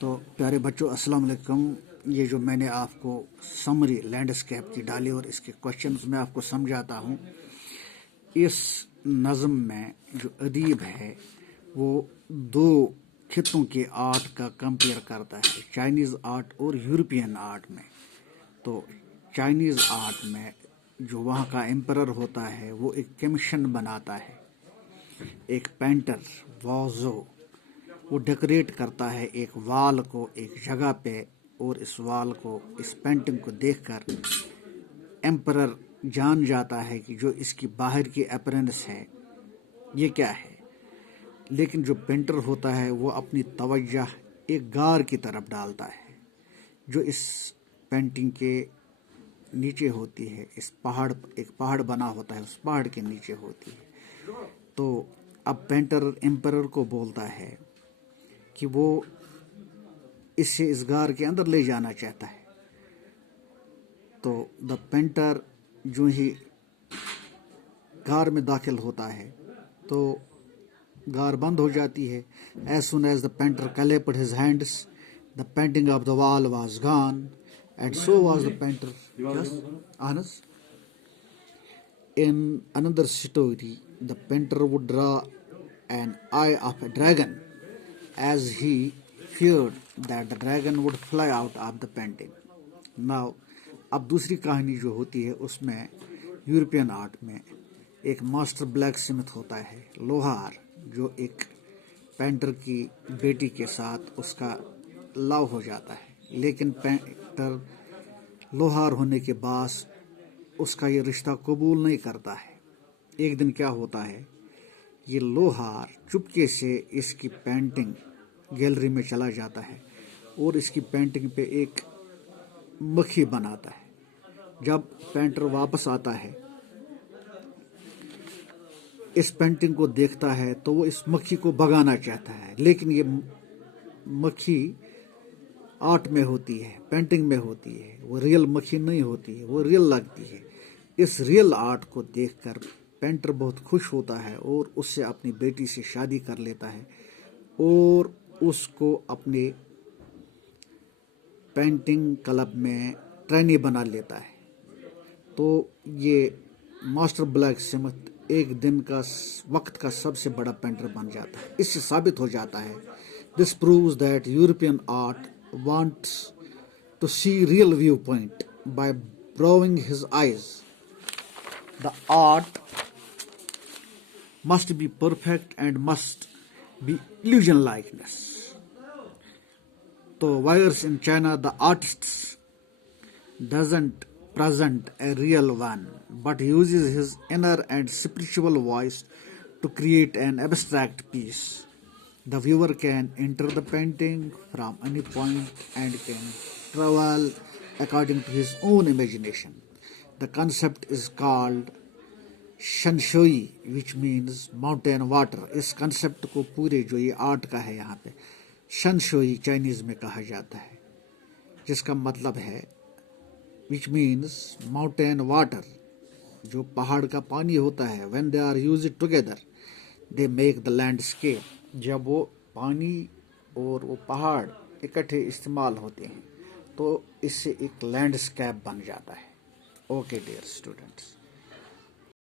तो प्यारे बच्चों, अस्सलाम वालेकुम। ये जो मैंने आपको समरी लैंडस्केप की डाली और इसके क्वेश्चंस में आपको समझाता हूँ। इस नज़म में जो अदीब है वो दो खितों के आर्ट का कंपेयर करता है, चाइनीज़ आर्ट और यूरोपियन आर्ट में। तो चाइनीज़ आर्ट में जो वहाँ का एम्परर होता है वो एक कमीशन बनाता है, एक पेंटर वाजो वो डेकोरेट करता है एक वाल को एक जगह पे, और इस वाल को, इस पेंटिंग को देखकर एम्परर जान जाता है कि जो इसकी बाहर की अपीयरेंस है ये क्या है। लेकिन जो पेंटर होता है वो अपनी तवज्जो एक गार की तरफ डालता है जो इस पेंटिंग के नीचे होती है। इस पहाड़, एक पहाड़ बना होता है, उस पहाड़ के नीचे होती है। तो अब पेंटर एम्परर को बोलता है कि वो इससे इस गार के अंदर ले जाना चाहता है। तो द पेंटर जो ही गार में दाखिल होता है तो गार बंद हो जाती है। As soon as the painter clapped his hands, the painting of the wall was gone, and so was the painter. Yes, Anas. In another story, the painter would draw an eye of a dragon as he feared that the dragon would fly out of the painting. Now, अब दूसरी कहानी जो होती है उसमें European art में एक master black Smith होता है, लोहार, जो एक पेंटर की बेटी के साथ उसका लव हो जाता है। लेकिन पेंटर लोहार होने के बाद उसका ये रिश्ता कबूल नहीं करता है। एक दिन क्या होता है, ये लोहार चुपके से इसकी पेंटिंग गैलरी में चला जाता है और इसकी पेंटिंग पे एक मक्खी बनाता है। जब पेंटर वापस आता है, इस पेंटिंग को देखता है तो वो इस मक्खी को भगाना चाहता है, लेकिन ये मक्खी आर्ट में होती है, पेंटिंग में होती है, वो रियल मक्खी नहीं होती है, वो रियल लगती है। इस रियल आर्ट को देखकर पेंटर बहुत खुश होता है और उससे अपनी बेटी से शादी कर लेता है और उसको अपने पेंटिंग क्लब में ट्रेनी बना लेता है। तो ये मास्टर ब्लैक स्मिथ एक दिन का वक्त का सबसे बड़ा पेंटर बन जाता है। इससे साबित हो जाता है, this proves that European art wants to see real view point by ब्रोविंग his eyes. The art must be perfect and must be illusion likeness. So whereas in China the artist doesn't present a real one but uses his inner and spiritual voice to create an abstract piece. The viewer can enter the painting from any point and can travel according to his own imagination. The concept is called shan shui which means mountain water. इस concept को पूरे जो ये art का है यहाँ पे शनशोई Chinese में कहा जाता है, जिसका मतलब है विच मीन्स माउंटेन वाटर, जो पहाड़ का पानी होता है। When they are used together they make the landscape. जब वो पानी और वो पहाड़ इकट्ठे इस्तेमाल होते हैं तो इससे एक लैंडस्केप बन जाता है। Okay dear students.